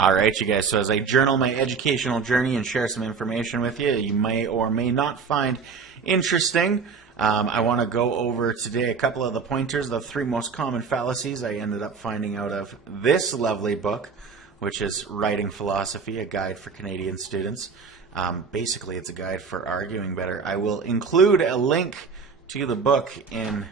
All right, you guys, so as I journal my educational journey and share some information with you, you may or may not find interesting, I want to go over today a couple of the pointers, the 3 most common fallacies I ended up finding out of this lovely book, which is Writing Philosophy, a guide for Canadian students. Basically, it's a guide for arguing better. I will include a link to the book in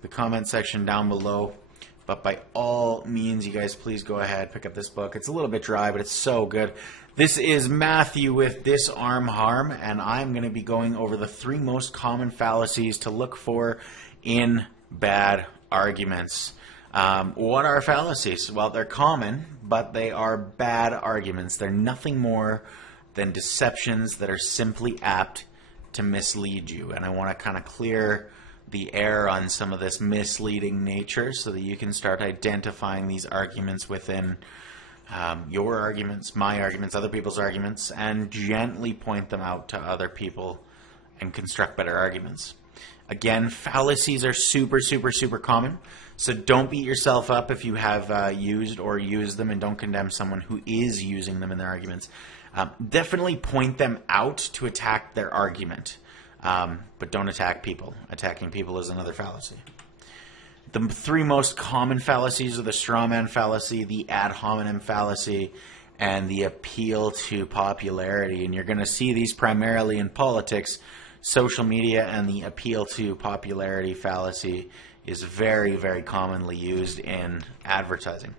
the comment section down below. But by all means, you guys, please go ahead, pick up this book. It's a little bit dry, but it's so good. This is Matthew with Disarm Harm, and I'm going to be going over the 3 most common fallacies to look for in bad arguments. What are fallacies? Well, they're common, but they are bad arguments. They're nothing more than deceptions that are simply apt to mislead you. And I want to kind of clear the air on some of this misleading nature so that you can start identifying these arguments within your arguments, my arguments, other people's arguments, and gently point them out to other people and construct better arguments. Again, fallacies are super common, so don't beat yourself up if you have used or used them, and don't condemn someone who is using them in their arguments. Definitely point them out to attack their argument. But don't attack people. Attacking people is another fallacy. The 3 most common fallacies are the straw man fallacy, the ad hominem fallacy, and the appeal to popularity. And you're going to see these primarily in politics, social media, and the appeal to popularity fallacy is very commonly used in advertising.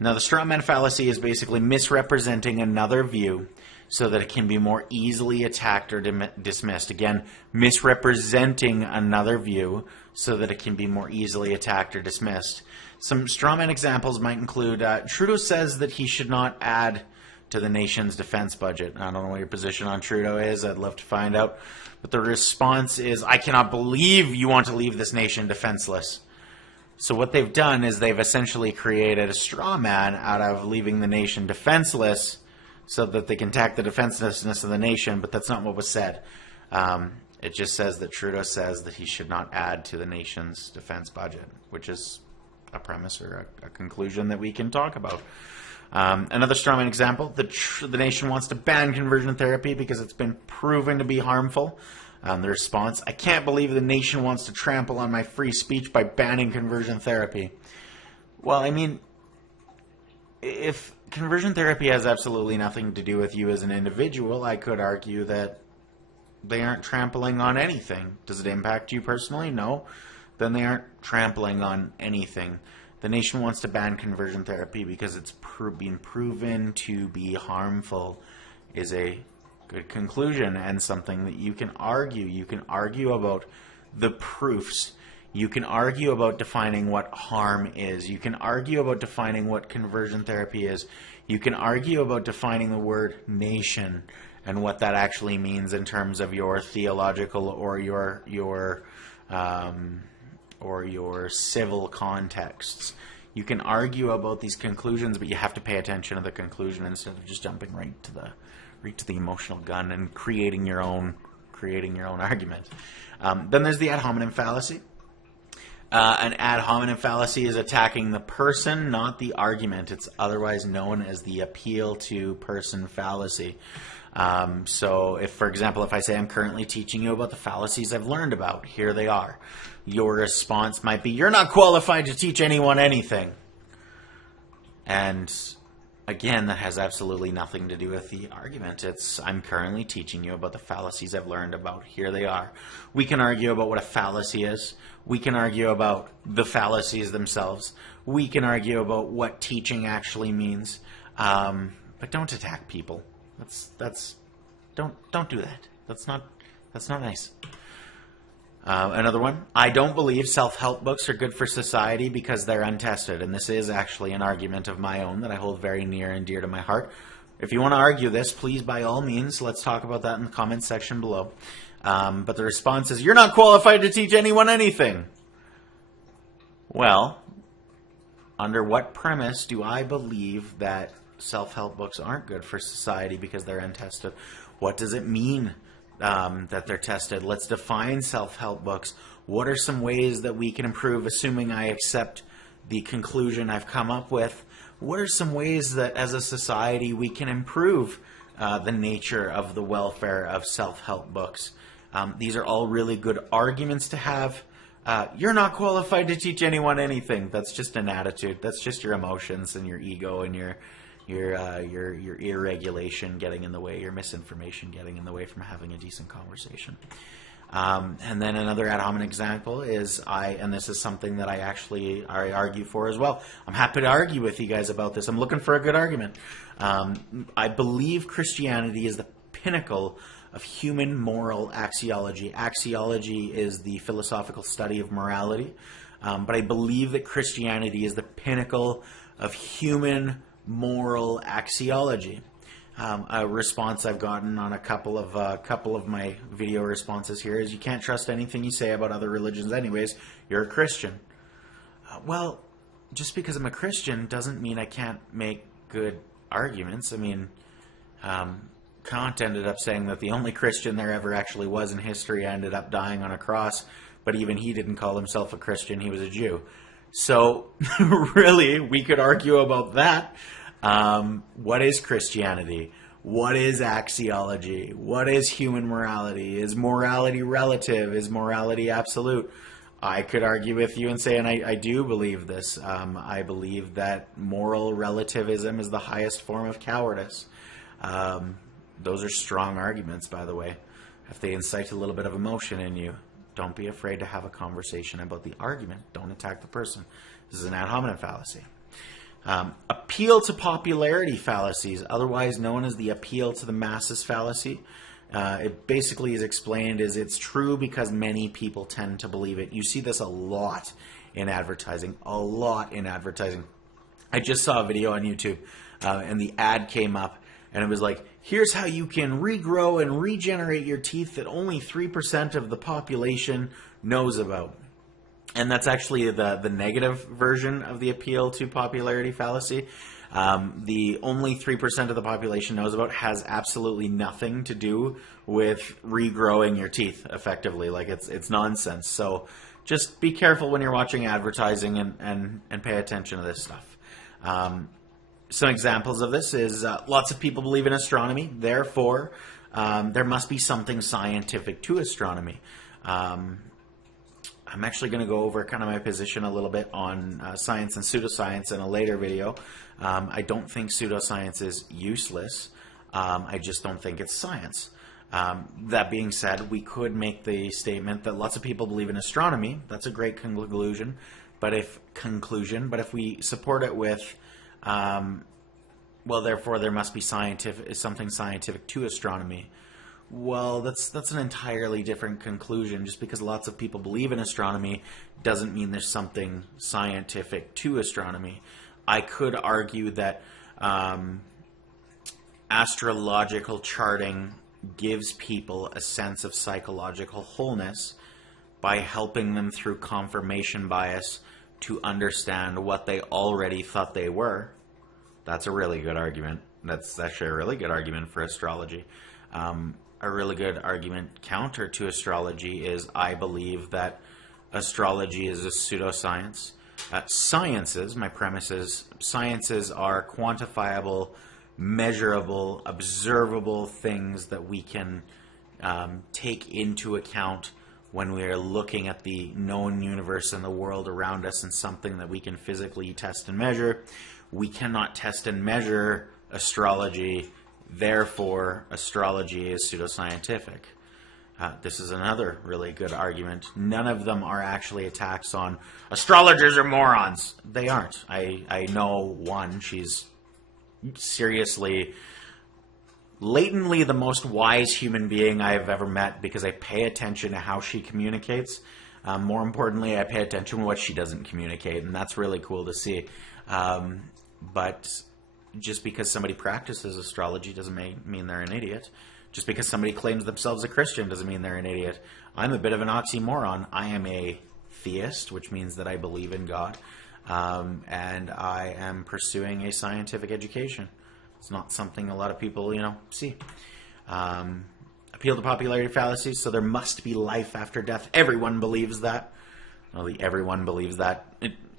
Now, the straw man fallacy is basically misrepresenting another view so that it can be more easily attacked or dismissed. Again, misrepresenting another view so that it can be more easily attacked or dismissed. Some strawman examples might include, Trudeau says that he should not add to the nation's defense budget. I don't know what your position on Trudeau is. I'd love to find out. But the response is, I cannot believe you want to leave this nation defenseless. So what they've done is they've essentially created a straw man out of leaving the nation defenseless so that they can attack the defenselessness of the nation, but that's not what was said. It just says that Trudeau says that he should not add to the nation's defense budget, which is a premise or a conclusion that we can talk about. Another strawman example, the nation wants to ban conversion therapy because it's been proven to be harmful. The response, I can't believe the nation wants to trample on my free speech by banning conversion therapy. Well, I mean, if conversion therapy has absolutely nothing to do with you as an individual, I could argue that they aren't trampling on anything. Does it impact you personally? No. Then they aren't trampling on anything. The nation wants to ban conversion therapy because it's been proven to be harmful is a good conclusion and something that you can argue. You can argue about the proofs. You can argue about defining what harm is. You can argue about defining what conversion therapy is. You can argue about defining the word nation and what that actually means in terms of your theological or your civil contexts. You can argue about these conclusions, but you have to pay attention to the conclusion instead of just jumping right to the emotional gun and creating your own argument. Then there's the ad hominem fallacy. An ad hominem fallacy is attacking the person, not the argument. It's otherwise known as the appeal to person fallacy. So if, for example, if I say I'm currently teaching you about the fallacies I've learned about, here they are. Your response might be, you're not qualified to teach anyone anything. And again, that has absolutely nothing to do with the argument. It's, I'm currently teaching you about the fallacies I've learned about. Here they are. We can argue about what a fallacy is. We can argue about the fallacies themselves. We can argue about what teaching actually means. But don't attack people. Don't do that. That's not nice. Another one, I don't believe self-help books are good for society because they're untested. And this is actually an argument of my own that I hold very near and dear to my heart. If you want to argue this, please, by all means, let's talk about that in the comments section below. But the response is, you're not qualified to teach anyone anything. Well, under what premise do I believe that self-help books aren't good for society because they're untested? What does it mean that they're tested? Let's define self-help books. What are some ways that we can improve, assuming I accept the conclusion I've come up with? what are some ways that as a society we can improve the nature of the welfare of self-help books? These are all really good arguments to have. You're not qualified to teach anyone anything. That's just an attitude. That's just your emotions and your ego and your irregulation getting in the way, your misinformation getting in the way from having a decent conversation. And then another ad hominem example is and this is something that I argue for as well. I'm happy to argue with you guys about this. I'm looking for a good argument. I believe Christianity is the pinnacle of human moral axiology. Axiology is the philosophical study of morality, but I believe that Christianity is the pinnacle of human moral axiology. A response I've gotten on a couple of my video responses here is, you can't trust anything you say about other religions anyways, you're a Christian. Well, just because I'm a Christian doesn't mean I can't make good arguments. I mean, Kant ended up saying that the only Christian there ever actually was in history ended up dying on a cross, but even he didn't call himself a Christian, he was a Jew. So, really, we could argue about that. What is Christianity? What is axiology? What is human morality? Is morality relative? Is morality absolute? I could argue with you and say, and I do believe this, I believe that moral relativism is the highest form of cowardice. Those are strong arguments, by the way. If they incite a little bit of emotion in you, don't be afraid to have a conversation about the argument. Don't attack the person. This is an ad hominem fallacy. Appeal to popularity fallacies, otherwise known as the appeal to the masses fallacy. It basically is explained as it's true because many people tend to believe it. You see this a lot in advertising, I just saw a video on YouTube, and the ad came up, and it was like, here's how you can regrow and regenerate your teeth that only 3% of the population knows about. And that's actually the negative version of the appeal to popularity fallacy. The only 3% of the population knows about has absolutely nothing to do with regrowing your teeth effectively. Like, it's nonsense. So just be careful when you're watching advertising and pay attention to this stuff. Some examples of this is lots of people believe in astronomy, therefore there must be something scientific to astronomy. I'm actually going to go over kind of my position a little bit on science and pseudoscience in a later video. I don't think pseudoscience is useless. I just don't think it's science. That being said, we could make the statement that lots of people believe in astronomy. That's a great conclusion. But if we support it with, well, therefore there must be something scientific to astronomy. Well, that's an entirely different conclusion. Just because lots of people believe in astronomy doesn't mean there's something scientific to astronomy. I could argue that astrological charting gives people a sense of psychological wholeness by helping them through confirmation bias to understand what they already thought they were. That's a really good argument. That's actually a really good argument for astrology. A really good argument counter to astrology is I believe that astrology is a pseudoscience. Sciences, my premise is, sciences are quantifiable, measurable, observable things that we can take into account when we are looking at the known universe and the world around us, and something that we can physically test and measure. We cannot test and measure astrology. Therefore, astrology is pseudoscientific. This is another really good argument. None of them are actually attacks on astrologers or morons. They aren't. I know one. She's seriously, latently the most wise human being I've ever met because I pay attention to how she communicates. More importantly, I pay attention to what she doesn't communicate, and that's really cool to see. But just because somebody practices astrology doesn't mean they're an idiot. Just because somebody claims themselves a Christian doesn't mean they're an idiot. I'm a bit of an oxymoron. I am a theist, which means that I believe in God, and I am pursuing a scientific education. It's not something a lot of people, see. Appeal to popularity fallacies, so there must be life after death. Everyone believes that. Well, everyone believes that.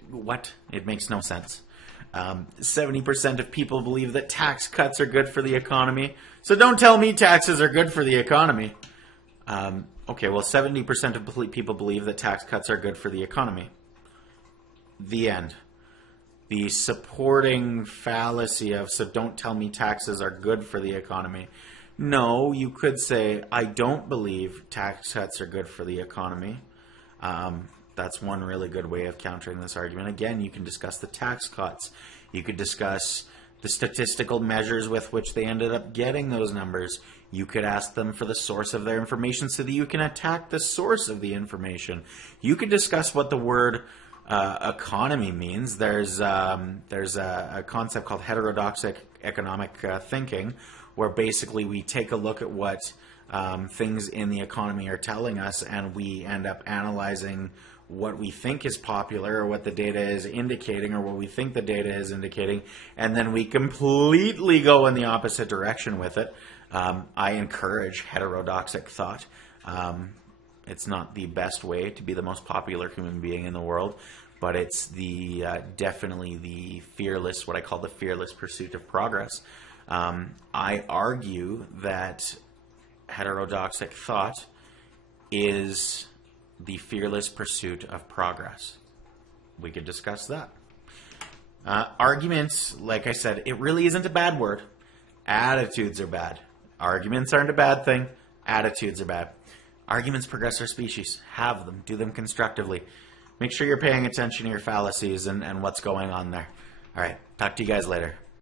What? It makes no sense. 70% of people believe that tax cuts are good for the economy. So don't tell me taxes are good for the economy. Okay, well, 70% of people believe that tax cuts are good for the economy. The end. The supporting fallacy of, so don't tell me taxes are good for the economy. No, you could say, I don't believe tax cuts are good for the economy. That's one really good way of countering this argument. Again, you can discuss the tax cuts. You could discuss the statistical measures with which they ended up getting those numbers. You could ask them for the source of their information so that you can attack the source of the information. You could discuss what the word economy means. There's a concept called heterodox economic thinking, where basically we take a look at what things in the economy are telling us, and we end up analyzing what we think is popular or what the data is indicating or what we think the data is indicating, and then we completely go in the opposite direction with it. I encourage heterodoxic thought. It's not the best way to be the most popular human being in the world, but it's the definitely the fearless, what I call the fearless pursuit of progress. I argue that heterodoxic thought is the fearless pursuit of progress. We could discuss that. Arguments, like I said, it really isn't a bad word. Attitudes are bad. Arguments aren't a bad thing. Attitudes are bad. Arguments progress our species. Have them. Do them constructively. Make sure you're paying attention to your fallacies and what's going on there. All right. Talk to you guys later.